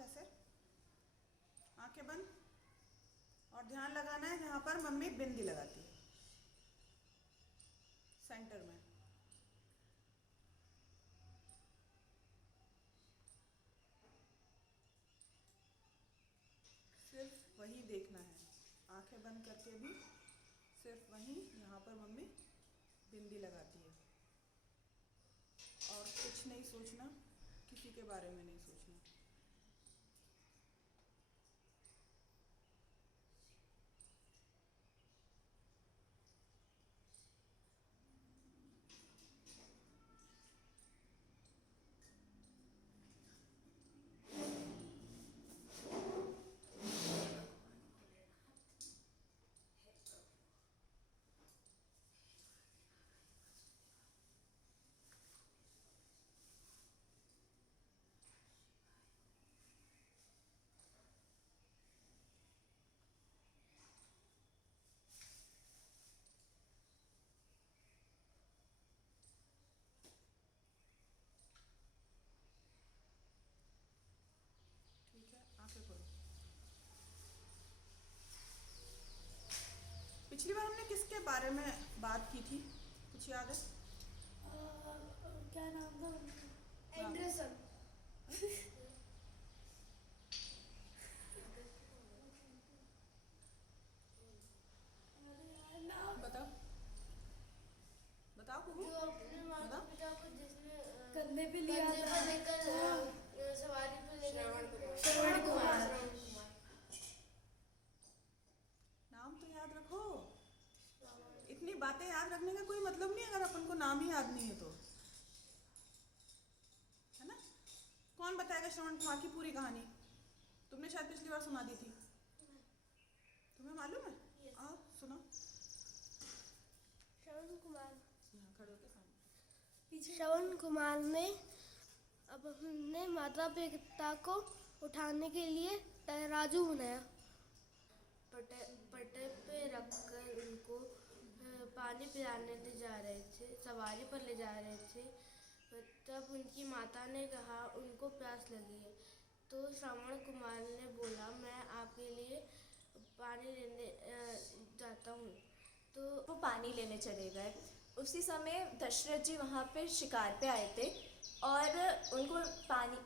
ऐसे, आंखें बंद और ध्यान लगाना है जहाँ पर मम्मी बिंदी लगाती है, सेंटर में। सिर्फ वही देखना है, आंखें बंद करके भी सिर्फ वहीं जहाँ पर मम्मी बिंदी लगाती है, और कुछ नहीं सोचना, किसी के बारे में नहीं सोचना। ठीक है, आंखें खोलो। पिछली बार हमने किसके बारे में बात की थी, कुछ याद है? क्या नाम था? एंडरसन। बताओ बताओ कुहू, जो अपने माता बताओ। पिता को जिसने कंधे पे लिया कंधे था। पर लेकर सवारी पर लेकर श्रवण कुमार। नाम तो याद रखो, इतनी बातें याद रखने का कोई मतलब नहीं अगर अपन को नाम ही याद नहीं है तो, है ना? कौन बताएगा श्रवण कुमार की पूरी कहानी? तुमने शायद पिछली बार सुना दी थी, तुम्हें मालूम है? आओ सुनो। श्रवण कुमार। यहाँ खड़े होकर सामने। श्रवण कुमार ने अब अपने माता पिता को उठाने के लिए तराजू बनाया, पटे पे रखकर उनको पानी पिलाने ले जा रहे थे, सवारी पर ले जा रहे थे। तब उनकी माता ने कहा उनको प्यास लगी है, तो श्रवण कुमार ने बोला मैं आपके लिए पानी लेने जाता हूँ। तो वो पानी लेने चले गए। उसी समय दशरथ जी वहाँ पे शिकार पे आए थे और उनको पानी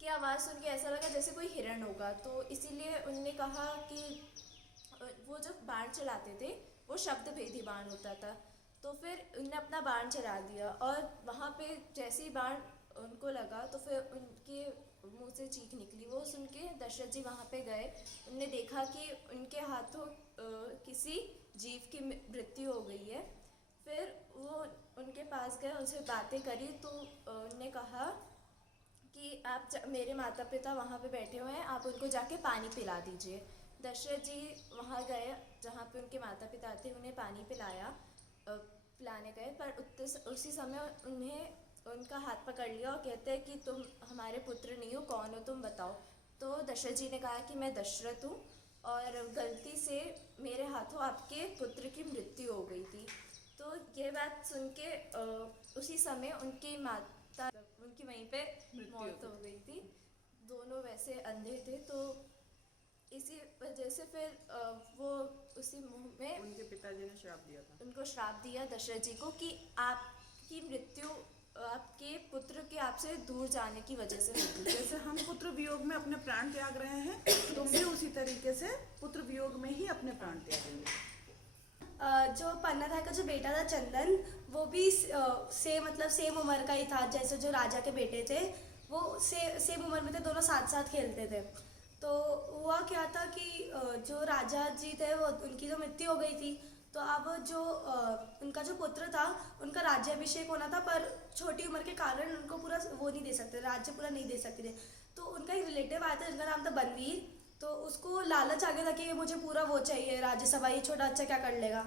की आवाज़ सुन के ऐसा लगा जैसे कोई हिरण होगा, तो इसीलिए उनने कहा कि वो जो बाण चलाते थे वो शब्द भेदी बाण होता था, तो फिर उनने अपना बाण चला दिया और वहाँ पे जैसे ही बाण उनको लगा तो फिर उनके मुंह से चीख निकली। वो सुन के दशरथ जी वहाँ पे गए, उनने देखा कि उनके हाथों किसी जीव की मृत्यु हो गई है। फिर वो उनके पास गए, उनसे बातें करी, तो उनने कहा कि आप मेरे माता पिता वहाँ पे बैठे हुए हैं, आप उनको जाके पानी पिला दीजिए। दशरथ जी वहाँ गए जहाँ पे उनके माता पिता थे, उन्हें पानी पिलाने गए, पर उसी समय उन्हें उनका हाथ पकड़ लिया और कहते हैं कि तुम हमारे पुत्र नहीं हो, कौन हो तुम बताओ। तो दशरथ जी ने कहा कि मैं दशरथ हूँ और गलती से मेरे हाथों आपके पुत्र की मृत्यु हो गई थी। तो ये बात सुन के उसी समय उनकी माता उनकी वहीं पे मौत हो गई थी। दोनों वैसे अंधे थे, तो इसी वजह से फिर वो उसी मुंह में उनके पिताजी ने श्राप दिया था, उनको श्राप दिया दशरथ जी को कि आपकी मृत्यु आपके पुत्र के आपसे दूर जाने की वजह से होगी। जैसे हम पुत्र वियोग में अपने प्राण त्याग रहे हैं, तुम भी उसी तरीके से पुत्र वियोग में ही अपने प्राण त्यागेंगे। जो पन्नाधार का जो बेटा था चंदन, वो भी सेम उम्र का ही था जैसे जो राजा के बेटे थे, वो सेम उम्र में थे, दोनों साथ साथ खेलते थे। तो हुआ क्या था कि जो राजा जी थे वो उनकी जो मृत्यु हो गई थी, तो अब जो उनका जो पुत्र था उनका राज्याभिषेक होना था, पर छोटी उम्र के कारण उनको पूरा वो नहीं दे सकते, राज्य पूरा नहीं दे सकते थे। तो उनका एक रिलेटिव आया था जिनका नाम था बनवीर, तो उसको लालच आ गया था कि मुझे पूरा वो चाहिए राज्यसभा, ये छोटा अच्छा क्या कर लेगा।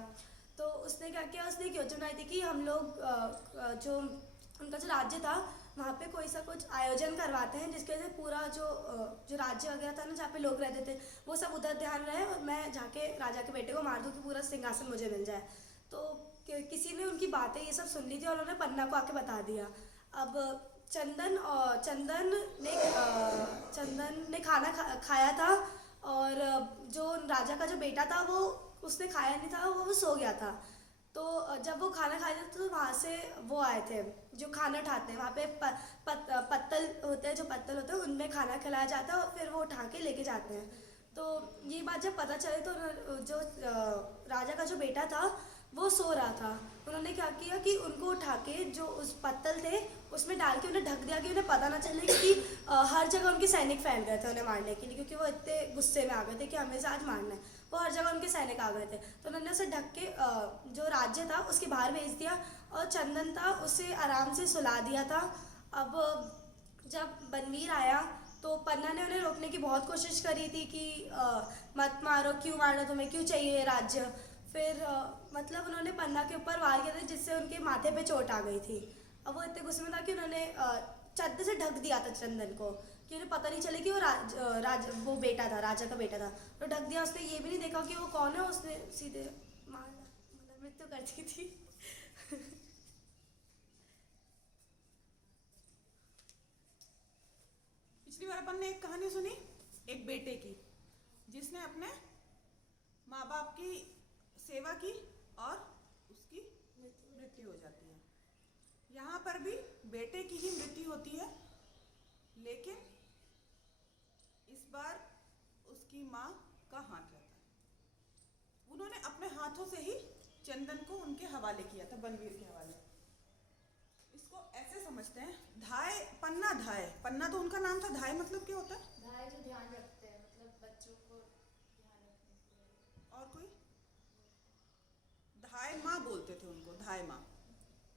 तो उसने क्या किया, उसने एक योजना बनाई थी कि हम लोग जो उनका जो राज्य था वहाँ पे कोई सा कुछ आयोजन करवाते हैं जिसके वजह से पूरा जो राज्य वगैरह था ना जहाँ पे लोग रहते थे वो सब उधर ध्यान रहे और मैं जाके राजा के बेटे को मार दूँ कि पूरा सिंहासन मुझे मिल जाए। तो किसी ने उनकी बातें ये सब सुन ली थी और उन्होंने पन्ना को आके बता दिया। अब चंदन उनने खाना खाया था और जो राजा का जो बेटा था वो उसने खाया नहीं था, वो सो गया था। तो जब वो खाना खाए थे तो वहाँ से वो आए थे जो खाना उठाते हैं, वहाँ पे पत्तल होते हैं, जो पत्तल होते हैं उनमें खाना खिलाया जाता है और फिर वो उठा के लेके जाते हैं। तो ये बात जब पता चली तो जो राजा का जो बेटा था वो सो रहा था। उन्होंने क्या किया कि उनको उठा के जो उस पत्तल थे उसमें डाल के उन्हें ढक दिया कि उन्हें पता ना चले, क्योंकि हर जगह उनके सैनिक फैल गए थे उन्हें मारने के लिए, क्योंकि वो इतने गुस्से में आ गए थे कि हमें से आज मारना है। वो हर जगह उनके सैनिक आ गए थे, तो उन्होंने उसे ढक के जो राज्य था उसके बाहर भेज दिया और चंदन था उसे आराम से सुला दिया था। अब जब बनवीर आया तो पन्ना ने उन्हें रोकने की बहुत कोशिश करी थी कि मत मारो, क्यों मारना, तुम्हें क्यों चाहिए ये राज्य। फिर मतलब उन्होंने पन्ना के ऊपर वार किया था जिससे उनके माथे पे चोट आ गई थी। अब वो इतने गुस्से में था कि उन्होंने चद्दर से ढक दिया था चंदन को कि उन्हें पता नहीं चले कि वो वो बेटा था, राजा का बेटा था। तो ढक दिया, उसने ये भी नहीं देखा कि वो कौन है, उसने सीधे मारना मतलब मृत्यु कर दी थी। पिछली बार अपन ने एक कहानी सुनी एक बेटे की जिसने अपने माँ बाप की सेवा की और उसकी मृत्यु हो जाती है। यहाँ पर भी बेटे की ही मृत्यु होती है, लेकिन इस बार उसकी माँ का हाथ रहता है। उन्होंने अपने हाथों से ही चंदन को उनके हवाले किया था, बनवीर के हवाले। इसको ऐसे समझते हैं, धाय पन्ना, धाय पन्ना तो उनका नाम था। धाय मतलब क्या होता है? धाय जो ध्यान रखते हैं, मतलब बच्चों को ध्यान रखने के लिए। और कोई? धाय माँ बोलते थे उनको, धाय माँ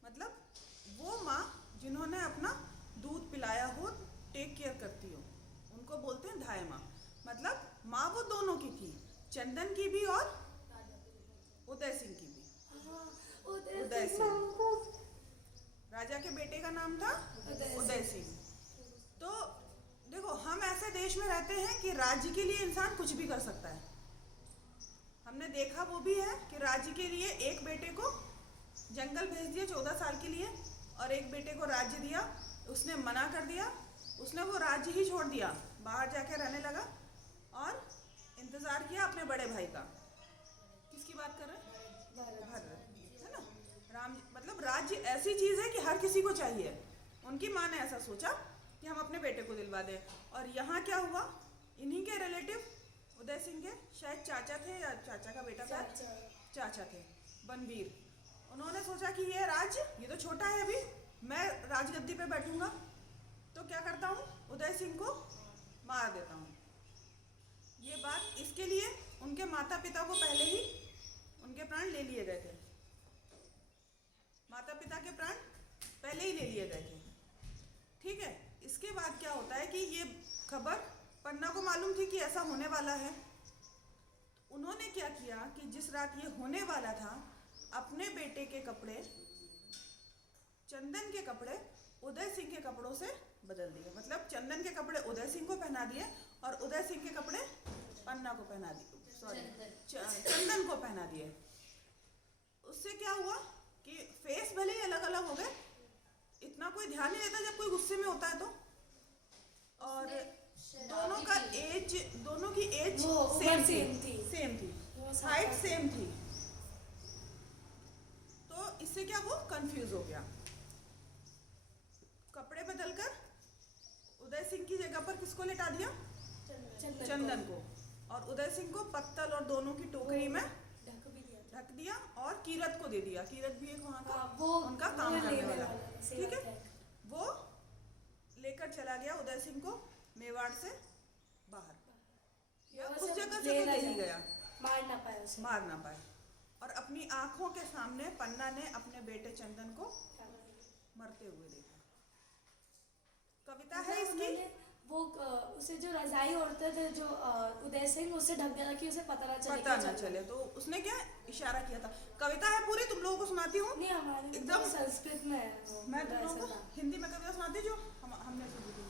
मतलब वो माँ जिन्होंने अपना दूध पिलाया हो, टेक केयर करती हो, उनको बोलते हैं धाय माँ। मतलब माँ वो दोनों की थी, चंदन की भी और उदय सिंह की भी। उदय सिंह राजा के बेटे का नाम था उदय सिंह। तो देखो, हम ऐसे देश में रहते हैं कि राज्य के लिए इंसान कुछ भी कर सकता है। हमने देखा वो भी है कि राज्य के लिए एक बेटे को जंगल भेज दिया 14 साल के लिए और एक बेटे को राज्य दिया, उसने मना कर दिया, उसने वो राज्य ही छोड़ दिया, बाहर जाके रहने लगा और इंतजार किया अपने बड़े भाई का। किसकी बात कर रहे हैं? भरत, है ना? राम मतलब राज्य ऐसी चीज है कि हर किसी को चाहिए। उनकी माँ ने ऐसा सोचा कि हम अपने बेटे को दिलवा दें। और यहाँ क्या हुआ, इन्हीं के रिलेटिव उदय सिंह के शायद चाचा थे या चाचा का बेटा था, चाचा थे बनवीर। उन्होंने सोचा कि ये राज्य, ये तो छोटा है अभी, मैं राजगद्दी पे बैठूंगा, तो क्या करता हूँ, उदय सिंह को मार देता हूँ। ये बात इसके लिए उनके माता पिता को पहले ही उनके प्राण ले लिए गए थे। माता पिता के प्राण पहले ही ले लिए गए थे, ठीक है। इसके बाद क्या होता है कि ये खबर पन्ना को मालूम थी कि ऐसा होने वाला है। उन्होंने क्या किया कि जिस रात ये होने वाला था, अपने बेटे के कपड़े, चंदन के कपड़े उदय सिंह के कपड़ों से बदल दिए। मतलब चंदन के कपड़े उदय सिंह को पहना दिए और उदय सिंह के कपड़े पन्ना को पहना दिए, सॉरी चंदन को पहना दिए। उससे क्या हुआ कि फेस भले ही अलग अलग हो गए, इतना कोई ध्यान नहीं देता जब कोई गुस्से में होता है तो। और दोनों की एज सेम थी, हाइट सेम थी। तो इससे क्या, वो कंफ्यूज हो गया। कपड़े बदलकर उदय सिंह की जगह पर किसको लेटा दिया? चंदन को। और उदय सिंह को पत्तल और दोनों की टोकरी में ढक दिया और कीरत को दे दिया। कीरत भी एक वहाँ का उनका काम करने वाला, ठीक है। वो लेकर चला गया उदय सिंह को मेवाड़ से बाहर, या उस जगह से तो ले ही गया, मार ना पाए। और अपनी आंखों के सामने पन्ना ने अपने बेटे चंदन को मरते हुए देखा। कविता है इसकी। वो उसे जो रजाई ओढ़ते थे जो उदय सिंह, उसे ढक दिया कि उसे पता ना चले। तो उसने क्या इशारा किया था। कविता है पूरी, तुम लोगों को सुनाती हूँ। नहीं, हमारे एकदम संस्कृत में है। मैं तुम लोगों को हिंदी में कविता सुनाती जो हमने सुनी थी।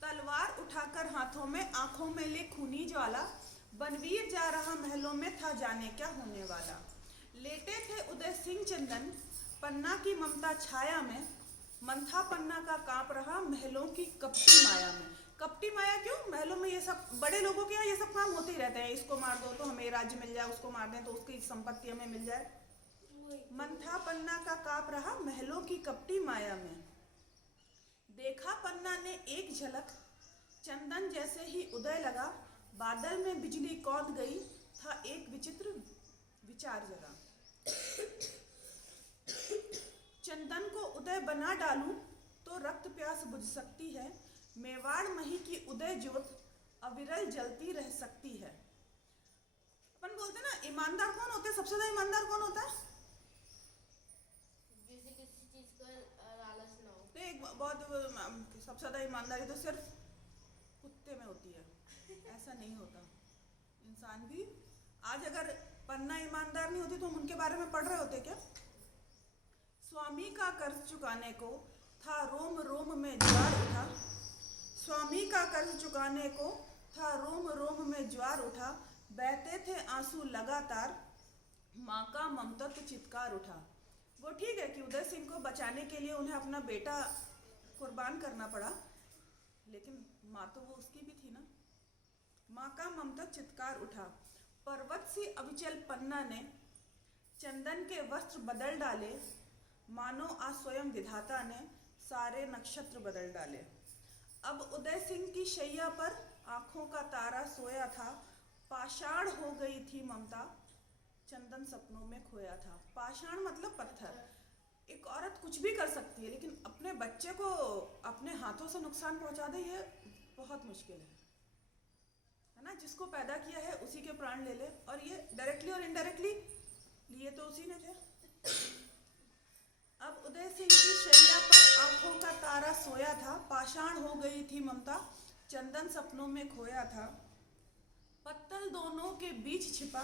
तलवार उठाकर हाथों में, आंखों में ले खूनी ज्वाला, बनवीर जा रहा महलों में, था जाने क्या होने वाला। लेटे थे उदय सिंह चंदन, पन्ना की ममता छाया में, मंथा पन्ना का कांप रहा महलों की कपटी माया में। कपटी माया क्यों? महलों में ये सब बड़े लोगों के यहाँ ये सब काम होते ही रहते हैं। इसको मार दो तो हमें राज्य मिल जाए, उसको मार दें तो उसकी संपत्ति हमें मिल जाए। मंथा पन्ना का कांप रहा महलों की कपटी माया में। देखा पन्ना ने एक झलक, चंदन जैसे ही उदय लगा। बादल में बिजली कौंध गई, था एक विचित्र विचार जगा। चंदन को उदय बना डालूं तो रक्त प्यास बुझ सकती है। मेवाड़ मही की उदय ज्योत अविरल जलती रह सकती है। अपन बोलते ना, ईमानदार कौन होते हैं? सबसे ज्यादा ईमानदार कौन होता है? जिसे किसी चीज का लालच ना हो। तो एक बहुत सबसे ज्यादा ईमानदारी तो सिर्फ कुत्ते में होती है, ऐसा नहीं होता। इंसान भी, आज अगर पन्ना ईमानदार नहीं होती तो हम उनके बारे में पढ़ रहे होते क्या? स्वामी का कर्ज चुकाने को था रोम रोम में ज्वार उठा। स्वामी का कर्ज चुकाने को था रोम रोम में ज्वार उठा। बहते थे आंसू लगातार, माँ का ममतत्व चित्कार उठा। वो ठीक है कि उदय सिंह को बचाने के लिए उन्हें अपना बेटा कुर्बान करना पड़ा, लेकिन माँ तो वो उसकी भी थी ना। माँ का ममतत्व चित्कार उठा। पर्वत सी अविचल पन्ना ने चंदन के वस्त्र बदल डाले। मानो आज स्वयं विधाता ने सारे नक्षत्र बदल डाले। अब उदय सिंह की शैया पर आंखों का तारा सोया था। पाषाण हो गई थी ममता, चंदन सपनों में खोया था। पाषाण मतलब पत्थर। एक औरत कुछ भी कर सकती है, लेकिन अपने बच्चे को अपने हाथों से नुकसान पहुंचा दे, ये बहुत मुश्किल है ना। जिसको पैदा किया है उसी के प्राण ले ले, और ये डायरेक्टली और इनडायरेक्टली लिए तो उसी ने थे। अब उदय सिंह की शैया पर आंखों का तारा सोया था। पाषाण हो गई थी ममता, चंदन सपनों में खोया था। पत्तल दोनों के बीच छिपा,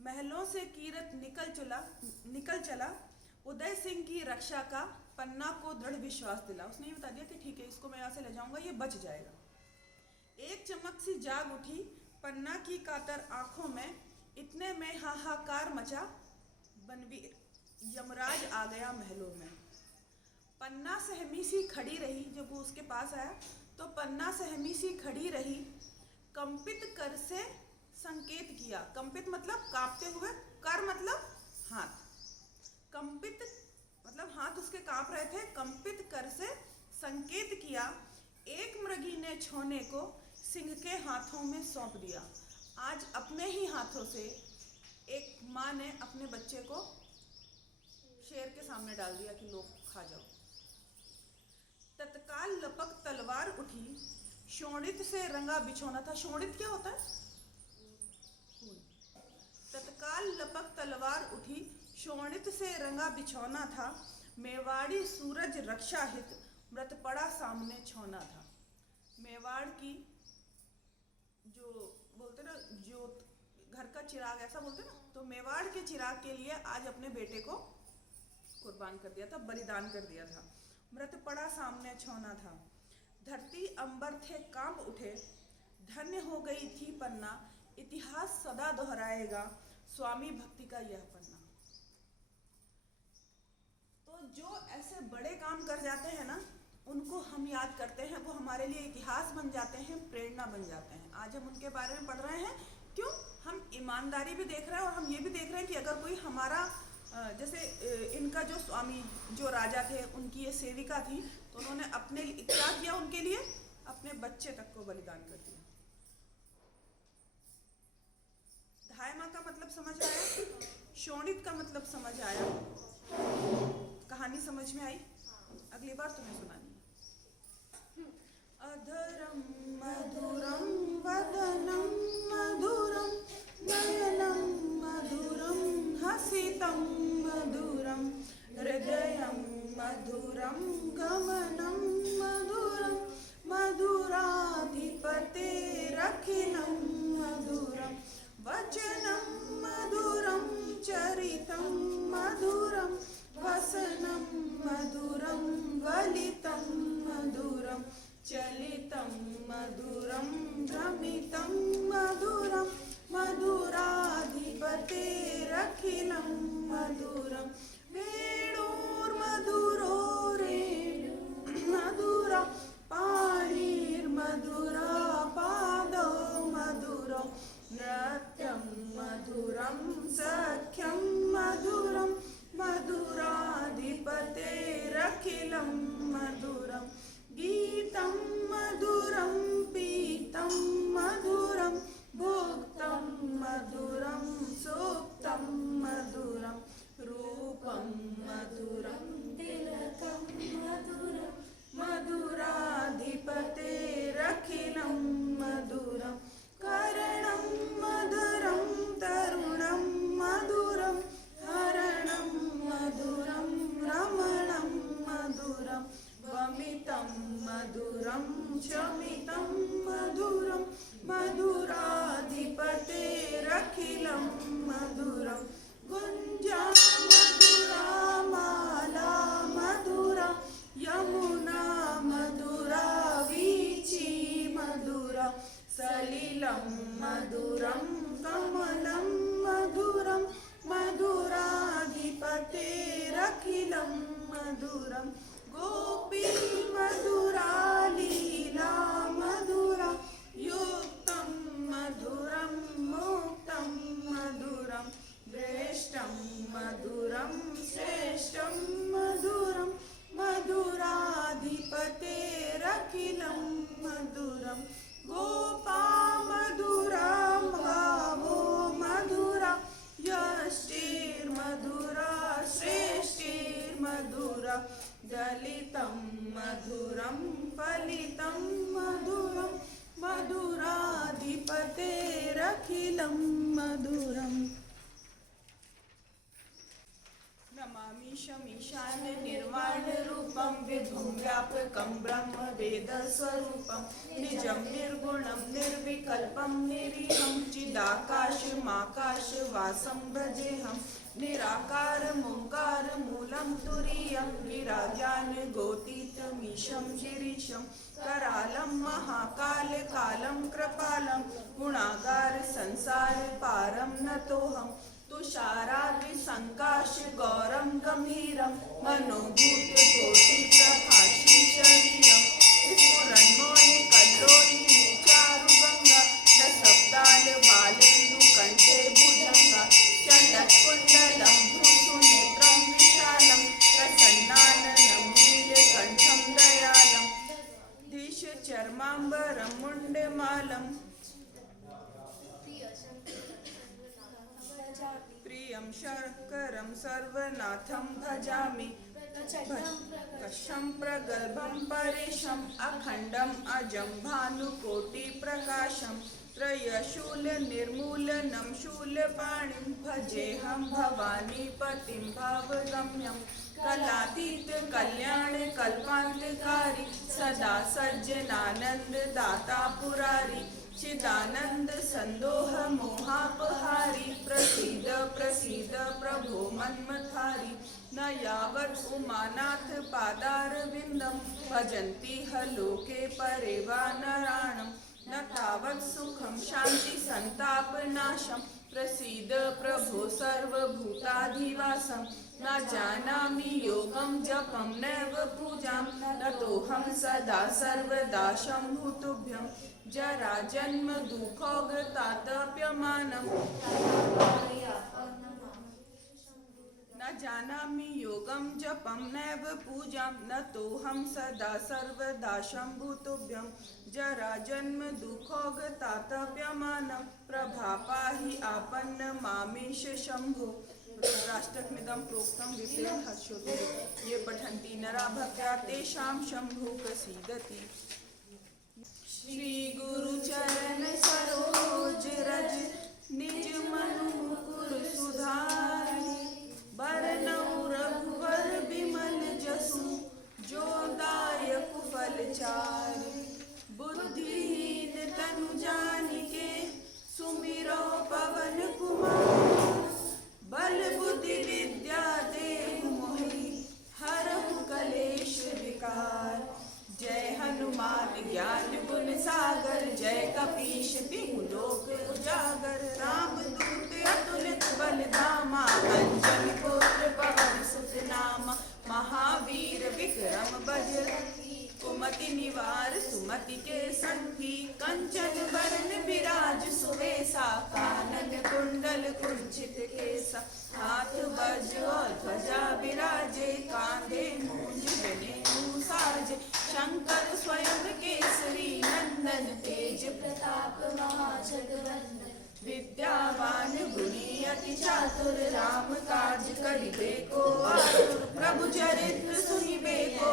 महलों से कीरत निकल चला। उदय सिंह की रक्षा का पन्ना को दृढ़ विश्वास दिला। उसने ये बता दिया कि ठीक है, इसको मैं यहाँ से ले जाऊंगा, ये बच जाएगा। एक चमक सी जाग उठी पन्ना की कातर आंखों में। इतने में हाहाकार मचा, बनवीर यमराज आ गया महलों में। पन्ना सहमी सी खड़ी रही। जब वो उसके पास आया तो पन्ना सहमी सी खड़ी रही। कंपित कर से संकेत किया। कंपित मतलब कांपते हुए, कर मतलब हाथ। कंपित मतलब हाथ उसके कांप रहे थे। कंपित कर से संकेत किया। एक मृगी ने छोने को सिंह के हाथों में सौंप दिया। आज अपने ही हाथों से एक माँ ने अपने बच्चे को शेर के सामने डाल दिया कि लो खा जाओ। तत्काल लपक तलवार उठी, शोणित से रंगा बिछौना था। शोणित क्या होता है? खून। तत्काल लपक तलवार उठी, शोणित से रंगा बिछौना था। मेवाड़ी सूरज रक्षा हित, मृत पड़ा सामने छौना था। मेवाड़ की जो बोलते ना ज्योत, घर का चिराग ऐसा बोलते ना, तो मेवाड़ के चिराग के लिए आज अपने बेटे को कुर्बान कर दिया था, बलिदान कर दिया था। मृत पड़ा सामने छौना था। धरती अंबर थे कांप उठे, धन्य हो गई थी पन्ना। इतिहास सदा दोहराएगा स्वामी भक्ति का यह पन्ना। तो जो ऐसे बड़े काम कर जाते हैं ना, उनको हम याद करते हैं, वो हमारे लिए इतिहास बन जाते हैं, प्रेरणा बन जाते हैं। आज हम उनके बारे में पढ़ रहे हैं, क्यों? हम ईमानदारी भी देख रहे हैं और हम ये भी देख रहे हैं कि अगर कोई हमारा, जैसे इनका जो स्वामी, जो राजा थे, उनकी ये सेविका थी, तो उन्होंने अपने क्या किया उनके लिए? अपने बच्चे तक को बलिदान कर दिया। धायमा का मतलब समझ आया? शोणित का मतलब समझ आया? कहानी समझ में आई? अगली बार तुम्हें सुनानी है। अधरम मधुरम वदनम मधुरम नयनम मधुरम हसितम मधुरम हृदयम मधुरम गमनम मधुरम मधुराधिपतेरखिलं मधुरम वचनं मधुरं चरितं मधुरं वसनं मधुरं वलितं मधुरं मधुराधिपतेरखिलं मधुरं करणं मधुरं तरुणं मधुरं हरणं मधुरं रमणं मधुरं वमितं मधुरं शमितं मधुरं मधुराधिपतेरखिलं मधुरं गुञ्जा मधुरा माला मधुरा यमुना मधुरा वीची मधुरा सलिलं मधुरं कमलं मधुरं मधुराधिपतेरखिलं मधुरं गोपी मधुरा लीला मधुरा युक्तं मधुरं मुक्तं मधुरं श्रेष्ठं मधुरं श्रेष्ठं मधुरं मधुराधिपतेरखिलं मधुरं गोपा मधुरा गावो मधुरा यष्टिर्मधुरा श्रेष्ठिर्मधुरा दलितं मधुरं फलितं मधुरं मधुराधिपतेरखिलं मधुरम् नमामि शमीशान निर्वाण रूपं विभुं व्यापकं ब्रह्म वेद स्वरूपं निजं निर्गुणं निर्विकल्पं निरीहं चिदाकाशमाकाश वासं भजेऽहं निराकारमोङ्कार मूलं तुरीयं गिराज्ञान गोतीतमीशं गिरीशं करालं महाकाल कालं कृपालं गुणागार संसार पारं नतोऽहं तुषाराद्रि संकाश गौरम गंभीरम मनोभूत कोटि प्रभाषी शरीरम स्फुरन्मोहि कल्लोली चारु गंगा दशब्दाल बालेन्दु कंठे भुजंगा चलत्कुंडलं भूसुनेत्रं विशालं प्रसन्नाननं नीलकण्ठं दयालं धीश चर्माम्बरं मुण्डमालं प्रियं शङ्करं सर्वनाथं भजामि कशं प्रगल्भं परेशम् अखण्डम् अजं भानुकोटिप्रकाशं त्रयशूलनिर्मूलनं शूलपाणिं भजेऽहं भवानीपतिं भावगम्यं कलातीतकल्याणकल्पान्तकारी सदा सज्जनानन्ददाता पुरारी चिदानंद संदोह मोहापहारी प्रसीद प्रसीद प्रभो मन्मथारी न यावत् उमानाथ पादारविन्दं भजन्ति ह लोके परे वा नराणं न तावत् सुखं शान्ति संतापनाशं प्रसीद प्रभो सर्वभूताधिवासं न जानामि योगं जपं नैव पूजां नतोऽहं सदा सर्वदा शम्भुतुभ्यं जरा जन्म दुःखोगतातप्यमानं न जानामि योगं जपं नैव पूजां नतोऽहं सदा सर्वदा शम्भुतुभ्यं जरा जन्म दुःखोगतातप्यमानं प्रभा पाहि आपन्न मामेश शम्भो रुद्राष्टकमिदं प्रोक्तं विप्रेण हर्षोदे ये पठन्ति नरा भक्त्या तेषां शम्भो प्रसीदति। श्री गुरु चरण सरोज रज निज मनु मुकुर सुधारि बरनउँ रघुवर बिमल जसु जो दायक फल चारि बुद्धिहीन तनु जानिके सुमिरो पवन कुमार बल बुद्धि विद्या देहु मोहि हरहु कलेश विकार जय हनुमान ज्ञान गुण सागर जय कपीश तिहु लोक उजागर रामदूत अतुलित बल धामा अंजन पुत्र पवन सुत नामा महावीर विक्रम बजरंगी कुमति निवार सुमति के संगी कंचन बरन बिराज सुवेसा कानन कुंडल कुंचित केसा हाथ वज्र और ध्वजा विराजे कांधे मूंज जनेऊ साजे शंकर स्वयं केसरी नंदन तेज प्रताप महाजगवंदन विद्यावान गुणी अति चातुर राम काज करिबे को आतुर प्रभु चरित्र सुनिबे को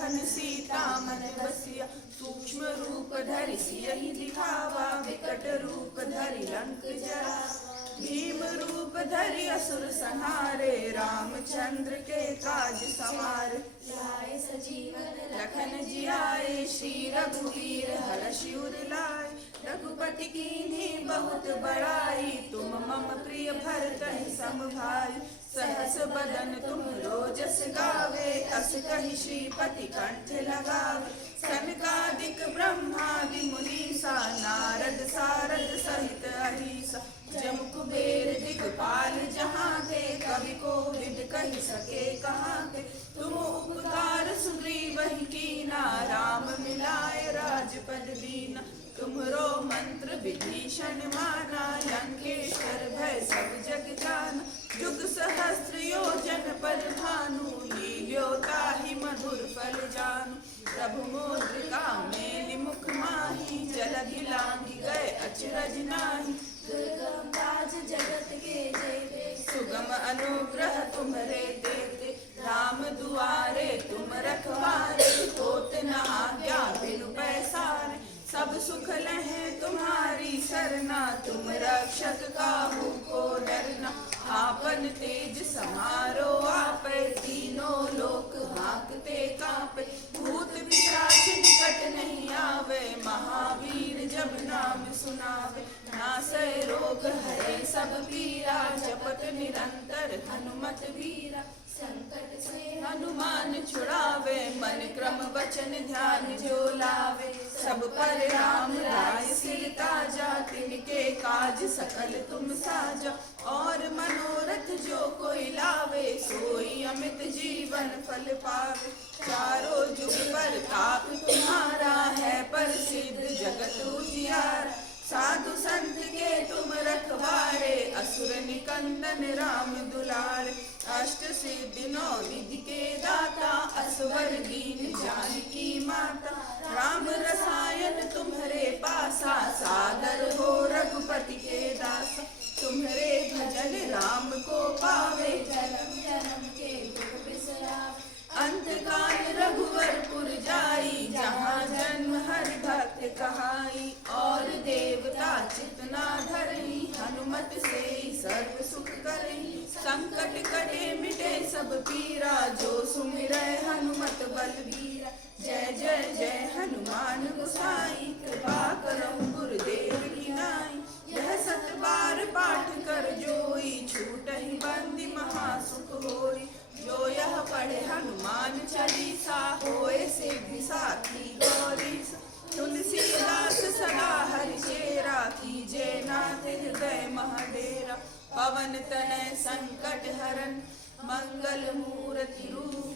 लखन सीता मन बसिया, सूक्ष्म रूप धरि सियहि दिखावा, विकट रूप धरि लंक जरा। भीम रूप धरि असुर संहारे, रामचंद्र के काज सवार। लाए सजीवन लखन जियाए, श्री रघुवीर हर्षि उर लाए। रघुपति कीन्ही बहुत बड़ाई, तुम मम प्रिय भरतहि सम भाई। सहस बदन तुम रोजस गावे, अस कहि श्रीपति कंठ लगावे। सनकादिक ब्रह्मादि मुनीसा, नारद सारद सहित अहिसा। जम कुबेर दिगपाल जहाँ थे, कवि कोविद कहि सके कहाँ थे। तुम उपकार सुग्रीवहि कीना, राम मिलाए राजपद दीना। तुम्हरो मंत्र विभीषण माना, लंकेश्वर भय सब जग जाना। जुग सहस्त्र योजन पर भानु, लील्यो ताहि मधुर फल जानु। प्रभु मुद्रिका मेलि मुख माहि, जलधि लांघि गए अचरज नाही। दुर्गम काज जगत के जेते, सुगम अनुग्रह तुम्हरे देते। राम दुआरे तुम रखवारे, होत न आज्ञा बिनु पैसारे। सब सुख लहे तुम्हारी सरना, तुम रक्षक काहू को डरना। आपन तेज समारो आपै, तीनों लोक हाँकते कांपे। भूत पिशाच निकट नहीं आवे, महावीर जब नाम सुनावे। नासै रोग हरे सब पीरा, जपत निरंतर हनुमत वीरा। संकट से हनुमान छुड़ावे, मन क्रम वचन ध्यान जो लावे। सब पर राम राय सिर ताजा, तिनके काज सकल तुम साजा। और मनोरथ जो कोई लावे, सोई अमित जीवन फल पावे। चारों जुग पर ताप तुम्हारा है, प्रसिद्ध जगत उजियारा। साधु संत के तुम रखवारे, असुर निकंदन राम दुलारे। अष्ट सिद्धि नौ निधि के दाता, असवर दीन जानकी माता। राम रसायन तुम्हरे पासा, सादर हो रघुपति के दासा। तुम्हरे भजन राम को पावे, जन्म जन्म के दुख बिसरावे। अंत काल रघुवरपुर जाई, जहाँ जन्म हरि भक्त कहाई। और देवता चितना धरई, हनुमत से सर्व सुख करई। संकट कटे मिटे सब पीरा, जो सुमिरै हनुमत बलबीरा। जय जय जय हनुमान गोसाई, कृपा करहु गुरुदेव की नाई। यह सत बार पाठ कर जोई, छूटहि बंदी महासुख होई। जो यह पढ़े हनुमान चालीसा, होए सिद्धि साखी गौरीसा। तुलसीदास सदा हरिचेरा, कीजे नाथ हृदय महडेरा। पवन तनय संकट हरन, मंगल मूर्ति रूप।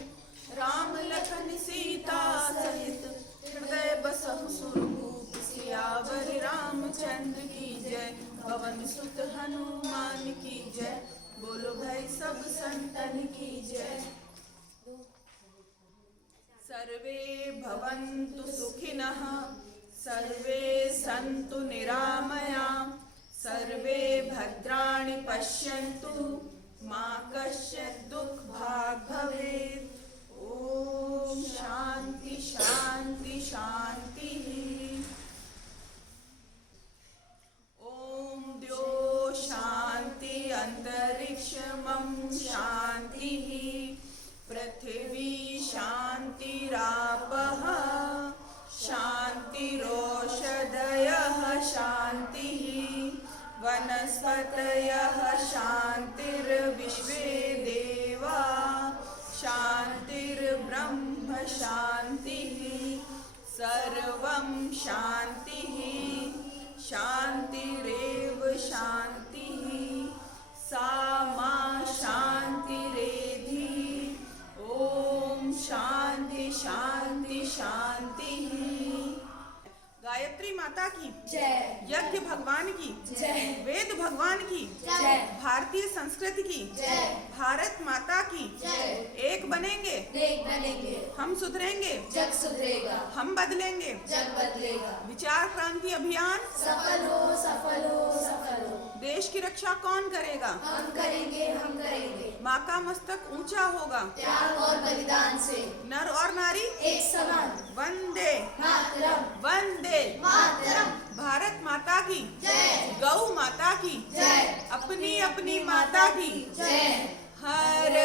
राम लखन सीता सहित, हृदय बसहु सुरभूप। सियावर रामचंद्र की जय, पवन सुत हनुमान की जय। बोलो भाई सब संतन की जय। सर्वे भवन्तु सुखिनः, सर्वे सन्तु निरामयाः। सर्वे भद्राणि पश्यन्तु, मा कश्चित् दुःखभाग् भवेत्। ओम शांति शांति शांतिः। ओम द्यो शांति अंतरिक्षमं शांतिः। पृथिवी शांतिरापः, शांतिरोषधयः शांतिः। वनस्पतयः शांतिर्विश्वे देवा, शांतिर्ब्रह्म शांतिः। सर्वं शांतिः शांतिरेव शांतिः। सा मा शांतिरेधि। ओम शांति शांति शांतिः। गायत्री माता की जय। यज्ञ भगवान की जय। वेद भगवान की जय। भारतीय संस्कृति की जय। भारत माता की एक बनेंगे, एक बनेंगे, हम सुधरेंगे, जग सुधरेगा, हम बदलेंगे, जग बदलेगा। विचार क्रांति अभियान सफल हो, सफल हो, सफल हो। देश की रक्षा कौन करेगा? हम करेंगे, हम करेंगे। माँ का मस्तक ऊंचा होगा, त्याग और बलिदान से नर और नारी एक समान। वंदे मातरम, वंदे मातरम। भारत माता की जय। गौ माता की जय। अपनी अपनी माता की जय। हर